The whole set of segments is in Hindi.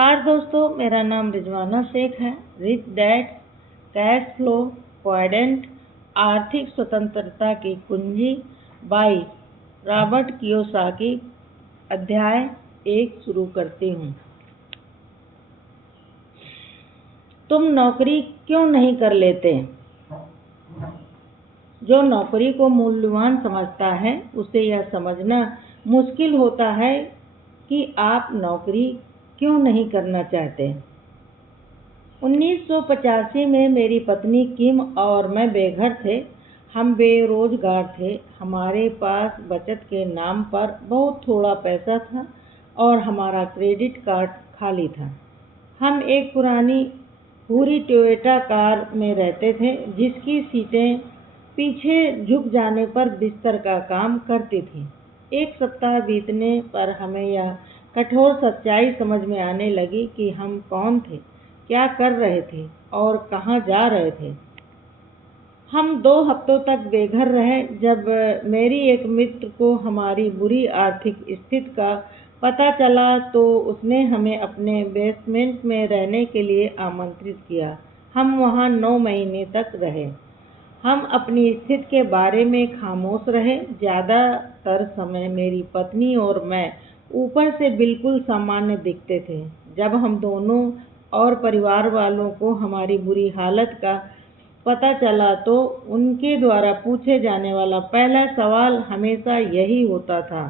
नमस्कार दोस्तों, मेरा नाम रिजवाना शेख है। Rich dad cash flow quadrant आर्थिक स्वतंत्रता की कुंजी बाय रॉबर्ट कियोसाकी अध्याय 1 शुरू करती हूँ। तुम नौकरी क्यों नहीं कर लेते? जो नौकरी को मूल्यवान समझता है उसे यह समझना मुश्किल होता है कि आप नौकरी क्यों नहीं करना चाहते। 1985 में मेरी पत्नी किम और मैं बेघर थे। हम बेरोजगार थे। हमारे पास बचत के नाम पर बहुत थोड़ा पैसा था और हमारा क्रेडिट कार्ड खाली था। हम एक पुरानी पूरी टोयोटा कार में रहते थे जिसकी सीटें पीछे झुक जाने पर बिस्तर का काम करती थी। एक सप्ताह बीतने पर हमें यह कठोर सच्चाई समझ में आने लगी कि हम कौन थे, क्या कर रहे थे और कहाँ जा रहे थे। हम 2 हफ्तों तक बेघर रहे। जब मेरी एक मित्र को हमारी बुरी आर्थिक स्थिति का पता चला तो उसने हमें अपने बेसमेंट में रहने के लिए आमंत्रित किया। हम वहाँ 9 महीने तक रहे। हम अपनी स्थिति के बारे में खामोश रहे। ज़्यादातर समय मेरी पत्नी और मैं ऊपर से बिल्कुल सामान्य दिखते थे। जब हम दोनों और परिवार वालों को हमारी बुरी हालत का पता चला तो उनके द्वारा पूछे जाने वाला पहला सवाल हमेशा यही होता था,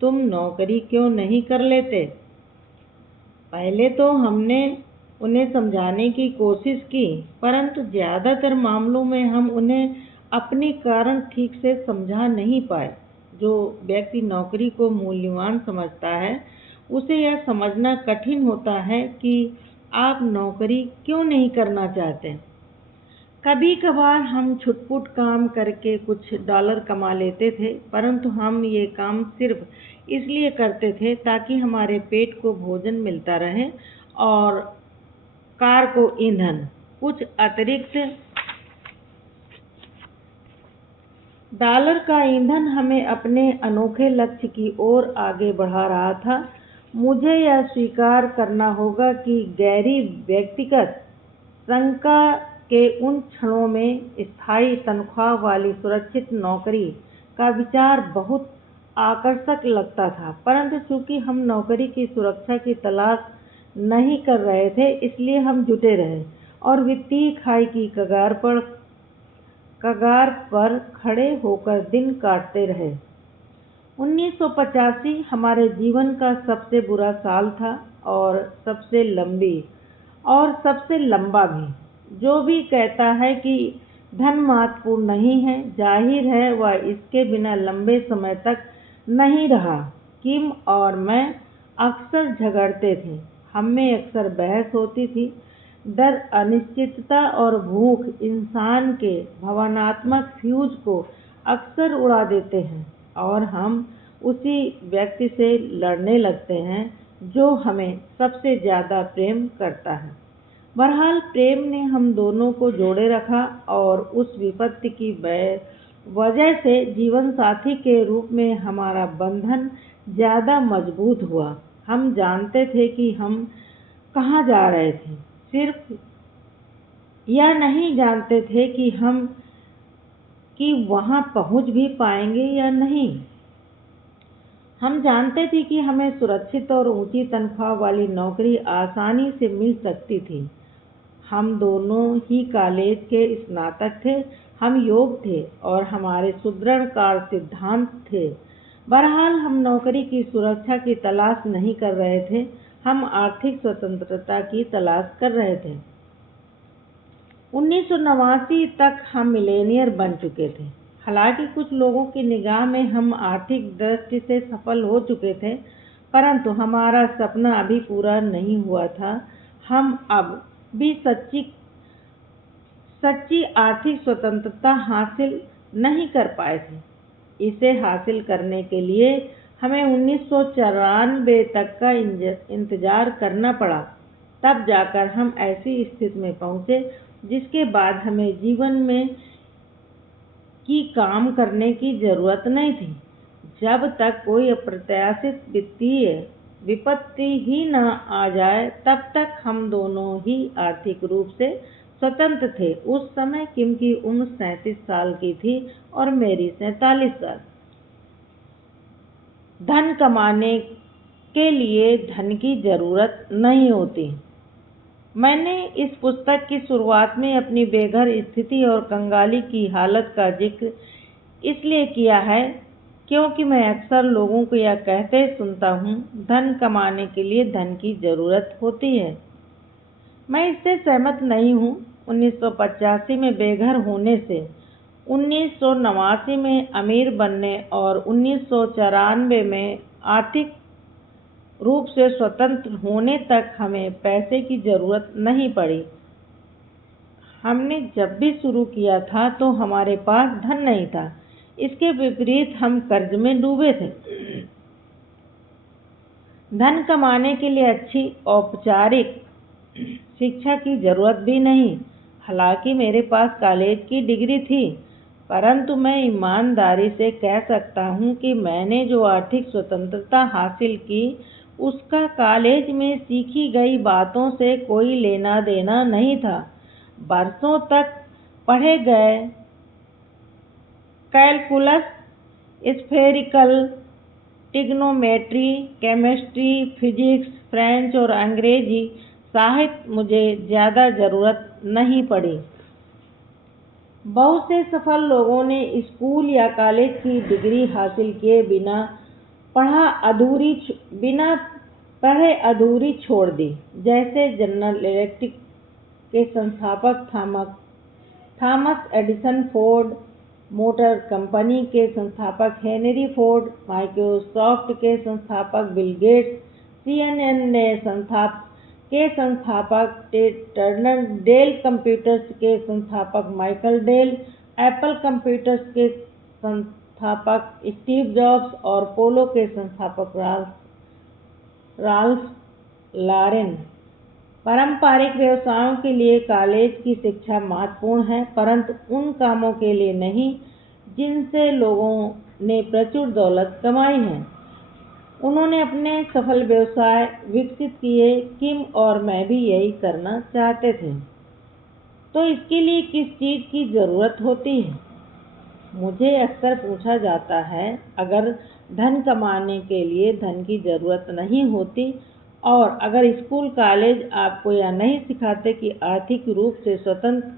तुम नौकरी क्यों नहीं कर लेते? पहले तो हमने उन्हें समझाने की कोशिश की, परंतु ज़्यादातर मामलों में हम उन्हें अपने कारण ठीक से समझा नहीं पाए। जो व्यक्ति नौकरी को मूल्यवान समझता है उसे यह समझना कठिन होता है कि आप नौकरी क्यों नहीं करना चाहते। कभी कभार हम छुटपुट काम करके कुछ डॉलर कमा लेते थे, परंतु हम ये काम सिर्फ इसलिए करते थे ताकि हमारे पेट को भोजन मिलता रहे और कार को ईंधन। कुछ अतिरिक्त डॉलर का ईंधन हमें अपने अनोखे लक्ष्य की ओर आगे बढ़ा रहा था। मुझे यह स्वीकार करना होगा कि गहरी व्यक्तिगत शंका के उन क्षणों में स्थायी तनख्वाह वाली सुरक्षित नौकरी का विचार बहुत आकर्षक लगता था, परंतु चूंकि हम नौकरी की सुरक्षा की तलाश नहीं कर रहे थे इसलिए हम जुटे रहे और वित्तीय खाई की कगार पर खड़े होकर दिन काटते रहे। 1985 हमारे जीवन का सबसे बुरा साल था और सबसे लंबा भी। जो भी कहता है कि धन महत्वपूर्ण नहीं है, जाहिर है वह इसके बिना लंबे समय तक नहीं रहा। किम और मैं अक्सर झगड़ते थे। हममें अक्सर बहस होती थी। डर, अनिश्चितता और भूख इंसान के भावनात्मक फ्यूज को अक्सर उड़ा देते हैं और हम उसी व्यक्ति से लड़ने लगते हैं जो हमें सबसे ज़्यादा प्रेम करता है। बहरहाल प्रेम ने हम दोनों को जोड़े रखा और उस विपत्ति की वजह से जीवन साथी के रूप में हमारा बंधन ज़्यादा मजबूत हुआ। हम जानते थे कि हम कहाँ जा रहे थे, सिर्फ यह नहीं जानते थे कि वहाँ पहुँच भी पाएंगे या नहीं। हम जानते थे कि हमें सुरक्षित और ऊंची तनख्वाह वाली नौकरी आसानी से मिल सकती थी। हम दोनों ही कॉलेज के स्नातक थे। हम योग्य थे और हमारे सुदृढ़ कार्य सिद्धांत थे। बहरहाल हम नौकरी की सुरक्षा की तलाश नहीं कर रहे थे, हम आर्थिक स्वतंत्रता की तलाश कर रहे थे। 1989 तक हम मिलेनियर बन चुके थे। हालांकि कुछ लोगों की निगाह में हम आर्थिक दृष्टि से सफल हो चुके थे, परंतु हमारा सपना अभी पूरा नहीं हुआ था। हम अब भी सच्ची आर्थिक स्वतंत्रता हासिल नहीं कर पाए थे। इसे हासिल करने के लिए हमें 1994 तक का इंतजार करना पड़ा। तब जाकर हम ऐसी स्थिति में पहुंचे जिसके बाद हमें जीवन में काम करने की जरूरत नहीं थी। जब तक कोई अप्रत्याशित वित्तीय विपत्ति ही न आ जाए तब तक हम दोनों ही आर्थिक रूप से स्वतंत्र थे। उस समय किम की उम्र 37 साल की थी और मेरी 47 साल। धन कमाने के लिए धन की जरूरत नहीं होती। मैंने इस पुस्तक की शुरुआत में अपनी बेघर स्थिति और कंगाली की हालत का जिक्र इसलिए किया है क्योंकि मैं अक्सर लोगों को यह कहते सुनता हूँ, धन कमाने के लिए धन की जरूरत होती है। मैं इससे सहमत नहीं हूँ। 1985 में बेघर होने से 1989 में अमीर बनने और 1994 में आर्थिक रूप से स्वतंत्र होने तक हमें पैसे की जरूरत नहीं पड़ी। हमने जब भी शुरू किया था तो हमारे पास धन नहीं था। इसके विपरीत हम कर्ज में डूबे थे। धन कमाने के लिए अच्छी औपचारिक शिक्षा की जरूरत भी नहीं। हालांकि मेरे पास कॉलेज की डिग्री थी, परंतु मैं ईमानदारी से कह सकता हूँ कि मैंने जो आर्थिक स्वतंत्रता हासिल की उसका कॉलेज में सीखी गई बातों से कोई लेना देना नहीं था। बरसों तक पढ़े गए calculus, spherical trigonometry, chemistry, physics, French और अंग्रेजी साहित्य मुझे ज़्यादा जरूरत नहीं पड़ी। बहुत से सफल लोगों ने स्कूल या कॉलेज की डिग्री हासिल किए बिना पढ़े अधूरी छोड़ दी। जैसे जनरल इलेक्ट्रिक के संस्थापक Thomas Edison, Ford motor company के संस्थापक हेनरी फोर्ड, माइक्रोसॉफ्ट के संस्थापक बिल गेट्स, CNN के संस्थापक टेड टर्नर, डेल कंप्यूटर्स के संस्थापक माइकल डेल, एप्पल कंप्यूटर्स के संस्थापक स्टीव जॉब्स और पोलो के संस्थापक राल्फ लॉरेन। पारंपरिक व्यवसायों के लिए कॉलेज की शिक्षा महत्वपूर्ण है, परंतु उन कामों के लिए नहीं जिनसे लोगों ने प्रचुर दौलत कमाई है। उन्होंने अपने सफल व्यवसाय विकसित किए। किम और मैं भी यही करना चाहते थे। तो इसके लिए किस चीज़ की ज़रूरत होती है? मुझे अक्सर पूछा जाता है, अगर धन कमाने के लिए धन की ज़रूरत नहीं होती और अगर स्कूल कॉलेज आपको यह नहीं सिखाते कि आर्थिक रूप से स्वतंत्र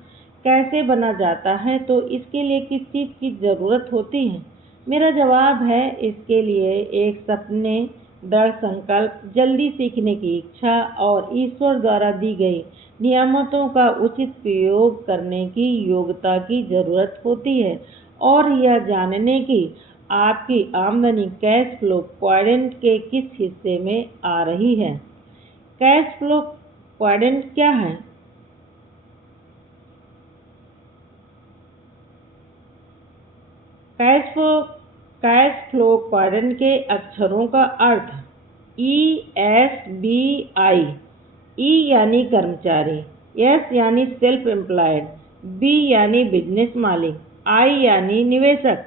कैसे बना जाता है, तो इसके लिए किस चीज़ की ज़रूरत होती है? मेरा जवाब है, इसके लिए एक सपने, दृढ़ संकल्प, जल्दी सीखने की इच्छा और ईश्वर द्वारा दी गई नियामतों का उचित प्रयोग करने की योग्यता की जरूरत होती है और यह जानने की आपकी आमदनी कैश फ्लो क्वाड्रेंट के किस हिस्से में आ रही है। कैश फ्लो क्वाड्रेंट क्या है? कैश फ्लो क्वाड्रेंट के अक्षरों का अर्थ ESBI। E यानी कर्मचारी, S यानी सेल्फ एम्प्लॉयड, B यानी बिजनेस मालिक, I यानी निवेशक।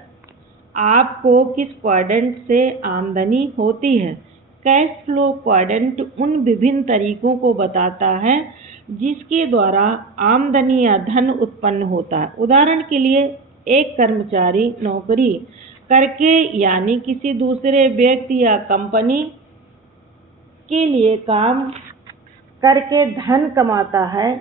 आपको किस क्वाड्रेंट से आमदनी होती है? कैश फ्लो क्वाड्रेंट उन विभिन्न तरीकों को बताता है जिसके द्वारा आमदनी या धन उत्पन्न होता है। उदाहरण के लिए, एक कर्मचारी नौकरी करके यानी किसी दूसरे व्यक्ति या कंपनी के लिए काम करके धन कमाता है।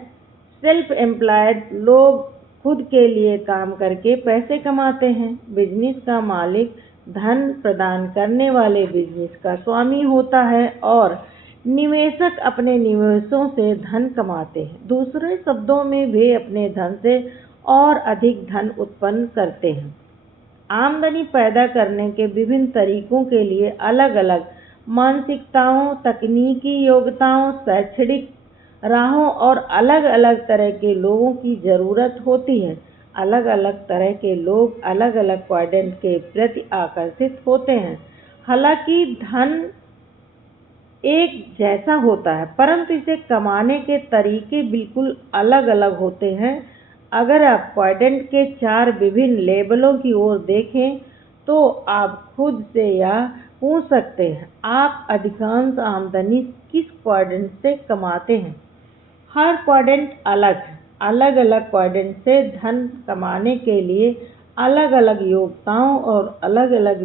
सेल्फ एम्प्लॉयड लोग खुद के लिए काम करके पैसे कमाते हैं। बिजनेस का मालिक धन प्रदान करने वाले बिजनेस का स्वामी होता है और निवेशक अपने निवेशों से धन कमाते हैं। दूसरे शब्दों में, वे अपने धन से और अधिक धन उत्पन्न करते हैं। आमदनी पैदा करने के विभिन्न तरीकों के लिए अलग अलग मानसिकताओं, तकनीकी योग्यताओं, शैक्षणिक राहों और अलग अलग तरह के लोगों की ज़रूरत होती है। अलग अलग तरह के लोग अलग अलग क्वाड्रेंट के प्रति आकर्षित होते हैं। हालांकि धन एक जैसा होता है, परंतु इसे कमाने के तरीके बिल्कुल अलग अलग होते हैं। अगर आप क्वाड्रेंट के 4 विभिन्न लेबलों की ओर देखें तो आप खुद से यह पूछ सकते हैं, आप अधिकांश आमदनी किस क्वाड्रेंट से कमाते हैं? हर क्वाड्रेंट अलग है। अलग अलग क्वाड्रेंट से धन कमाने के लिए अलग अलग योग्यताओं और अलग अलग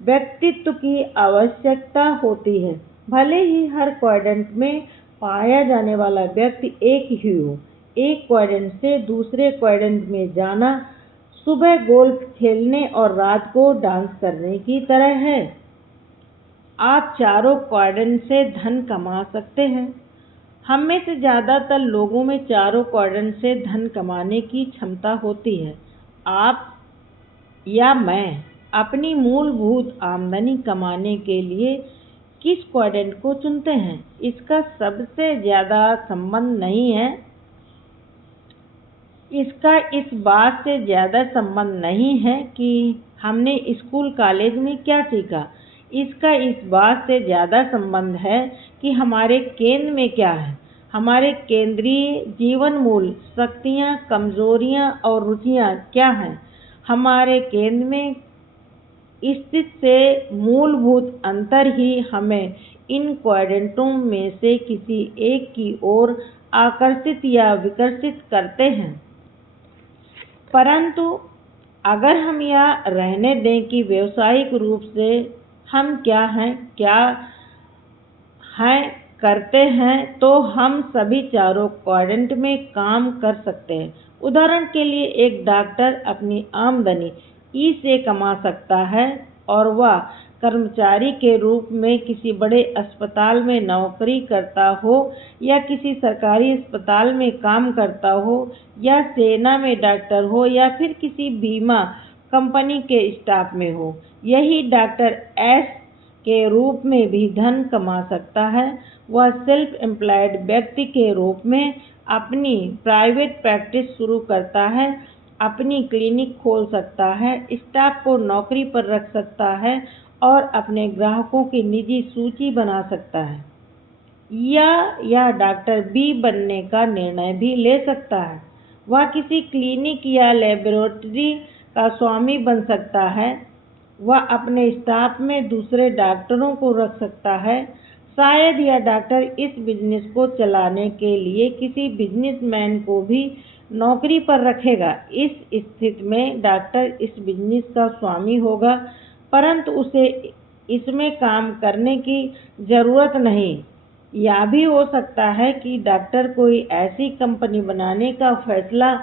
व्यक्तित्व की आवश्यकता होती है। भले ही हर क्वाड्रेंट में पाया जाने वाला व्यक्ति एक ही हो, एक क्वाड्रेंट से दूसरे क्वाड्रेंट में जाना सुबह गोल्फ खेलने और रात को डांस करने की तरह है। आप चारों क्वाड्रेंट से धन कमा सकते हैं। हम में से ज़्यादातर लोगों में चारों क्वाड्रेंट से धन कमाने की क्षमता होती है। आप या मैं अपनी मूलभूत आमदनी कमाने के लिए किस क्वाड्रेंट को चुनते हैं, इसका सबसे ज़्यादा संबंध नहीं है। इसका इस बात से ज़्यादा संबंध नहीं है कि हमने स्कूल कॉलेज में क्या सीखा। इसका इस बात से ज़्यादा संबंध है कि हमारे केंद्र में क्या है। हमारे केंद्रीय जीवन मूल्य, शक्तियाँ, कमजोरियाँ और रुचियाँ क्या हैं। हमारे केंद्र में स्थित से मूलभूत अंतर ही हमें इन क्वाड्रेंटों में से किसी एक की ओर आकर्षित या विकर्षित करते हैं। परंतु अगर हम यह रहने दें कि व्यावसायिक रूप से हम क्या करते हैं, तो हम सभी चारों क्वाड्रेंट में काम कर सकते हैं। उदाहरण के लिए, एक डॉक्टर अपनी आमदनी ई से कमा सकता है और वह कर्मचारी के रूप में किसी बड़े अस्पताल में नौकरी करता हो या किसी सरकारी अस्पताल में काम करता हो या सेना में डॉक्टर हो या फिर किसी बीमा कंपनी के स्टाफ में हो। यही डॉक्टर एस के रूप में भी धन कमा सकता है। वह सेल्फ एम्प्लॉयड व्यक्ति के रूप में अपनी प्राइवेट प्रैक्टिस शुरू करता है, अपनी क्लिनिक खोल सकता है, स्टाफ को नौकरी पर रख सकता है और अपने ग्राहकों की निजी सूची बना सकता है, या डॉक्टर बी बनने का निर्णय भी ले सकता है। वह किसी क्लिनिक या लेबोरेटरी का स्वामी बन सकता है। वह अपने स्टाफ में दूसरे डॉक्टरों को रख सकता है। शायद यह डॉक्टर इस बिजनेस को चलाने के लिए किसी बिजनेसमैन को भी नौकरी पर रखेगा। इस स्थिति में डॉक्टर इस बिजनेस का स्वामी होगा, परंतु उसे इसमें काम करने की ज़रूरत नहीं। यह भी हो सकता है कि डॉक्टर कोई ऐसी कंपनी बनाने का फैसला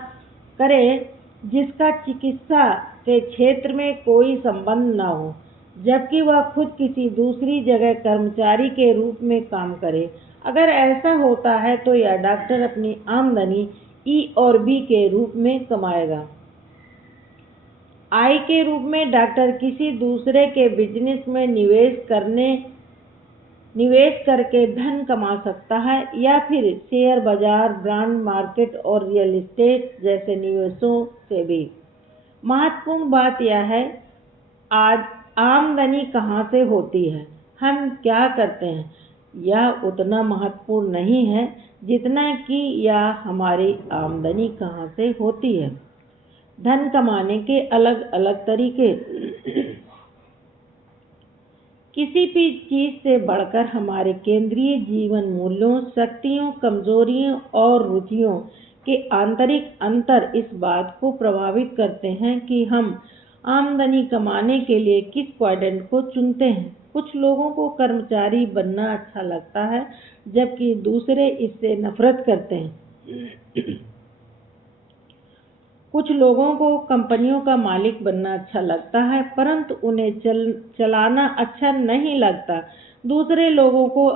करे जिसका चिकित्सा के क्षेत्र में कोई संबंध न हो, जबकि वह खुद किसी दूसरी जगह कर्मचारी के रूप में काम करे। अगर ऐसा होता है तो यह डॉक्टर अपनी आमदनी ई और बी के रूप में कमाएगा। आई के रूप में डॉक्टर किसी दूसरे के बिजनेस में निवेश करके धन कमा सकता है या फिर शेयर बाजार, बॉन्ड मार्केट और रियल एस्टेट जैसे निवेशों से भी। महत्वपूर्ण बात यह है, आज आमदनी कहाँ से होती है, हम क्या करते हैं, यह उतना महत्वपूर्ण नहीं है जितना कि यह हमारी आमदनी कहाँ से होती है। धन कमाने के अलग अलग तरीके। किसी भी चीज़ से बढ़कर हमारे केंद्रीय जीवन मूल्यों, शक्तियों, कमजोरियों और रुचियों के आंतरिक अंतर इस बात को प्रभावित करते हैं कि हम आमदनी कमाने के लिए किस क्वाड्रेंट को चुनते हैं। कुछ लोगों को कर्मचारी बनना अच्छा लगता है, जबकि दूसरे इससे नफरत करते हैं। कुछ लोगों को कंपनियों का मालिक बनना अच्छा लगता है, परंतु उन्हें चलाना अच्छा नहीं लगता। दूसरे लोगों को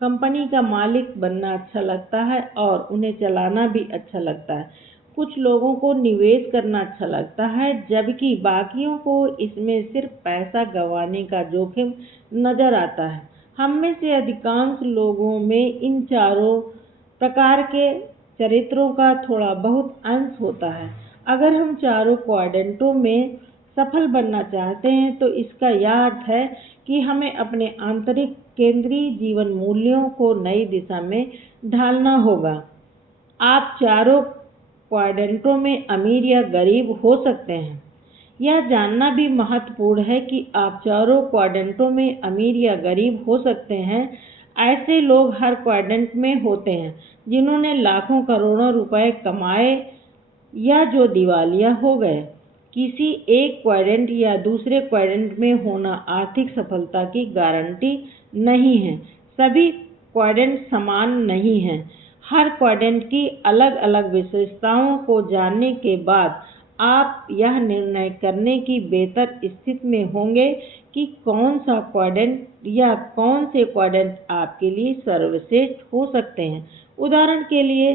कंपनी का मालिक बनना अच्छा लगता है और उन्हें चलाना भी अच्छा लगता है। कुछ लोगों को निवेश करना अच्छा लगता है, जबकि बाकियों को इसमें सिर्फ पैसा गंवाने का जोखिम नजर आता है। हम में से अधिकांश लोगों में इन चारों प्रकार के चरित्रों का थोड़ा बहुत अंश होता है। अगर हम चारों क्वाड्रेंटों में सफल बनना चाहते हैं तो इसका यह अर्थ है कि हमें अपने आंतरिक केंद्रीय जीवन मूल्यों को नई दिशा में ढालना होगा। आप चारों क्वाड्रेंटों में अमीर या गरीब हो सकते हैं। यह जानना भी महत्वपूर्ण है कि आप चारों क्वाड्रेंटों में अमीर या गरीब हो सकते हैं। ऐसे लोग हर क्वाड्रेंट में होते हैं जिन्होंने लाखों करोड़ों रुपए कमाए या जो दिवालिया हो गए। किसी एक क्वाड्रेंट या दूसरे क्वाड्रेंट में होना आर्थिक सफलता की गारंटी नहीं है। सभी क्वाड्रेंट समान नहीं हैं। हर क्वाड्रेंट की अलग अलग विशेषताओं को जानने के बाद आप यह निर्णय करने की बेहतर स्थिति में होंगे कि कौन सा क्वाड्रेंट या कौन से क्वाड्रेंट आपके लिए सर्वश्रेष्ठ हो सकते हैं। उदाहरण के लिए,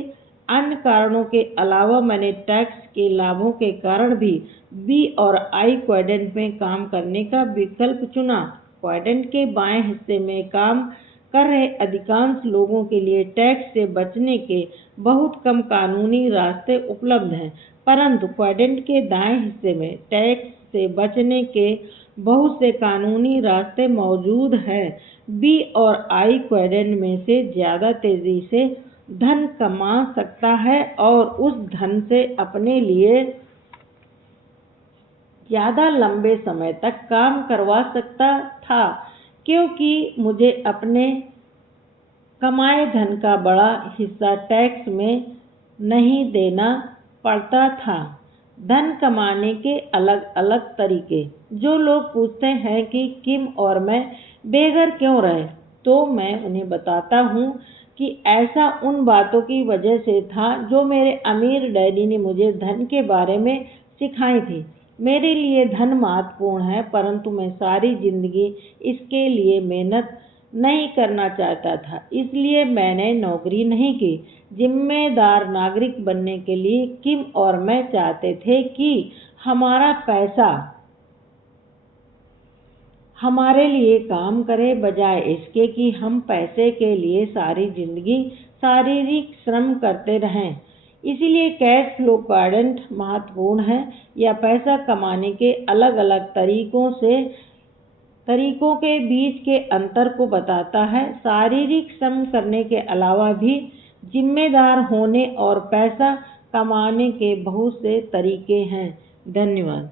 अन्य कारणों के अलावा मैंने टैक्स के लाभों के कारण भी बी और आई क्वाड्रेंट में काम करने का विकल्प चुना। क्वाड्रेंट के बाएं हिस्से में काम कर रहे अधिकांश लोगों के लिए टैक्स से बचने के बहुत कम कानूनी रास्ते उपलब्ध हैं, परंतु क्वाड्रेंट के दाएं हिस्से में टैक्स से बचने के बहुत से कानूनी रास्ते मौजूद हैं। बी और आई क्वाड्रेंट में से ज़्यादा तेजी से धन कमा सकता है और उस धन से अपने लिए ज़्यादा लंबे समय तक काम करवा सकता था, क्योंकि मुझे अपने कमाए धन का बड़ा हिस्सा टैक्स में नहीं देना पड़ता था। धन कमाने के अलग अलग तरीके। जो लोग पूछते हैं कि किम और मैं बेघर क्यों रहे, तो मैं उन्हें बताता हूँ कि ऐसा उन बातों की वजह से था जो मेरे अमीर डैडी ने मुझे धन के बारे में सिखाई थी। मेरे लिए धन महत्वपूर्ण है, परंतु मैं सारी जिंदगी इसके लिए मेहनत नहीं करना चाहता था, इसलिए मैंने नौकरी नहीं की। जिम्मेदार नागरिक बनने के लिए किम और मैं चाहते थे कि हमारा पैसा हमारे लिए काम करे, बजाय इसके कि हम पैसे के लिए सारी जिंदगी शारीरिक श्रम करते रहें। इसीलिए कैश फ्लो क्वाड्रेंट महत्वपूर्ण है। यह पैसा कमाने के अलग अलग तरीकों के बीच के अंतर को बताता है। शारीरिक श्रम करने के अलावा भी जिम्मेदार होने और पैसा कमाने के बहुत से तरीके हैं। धन्यवाद।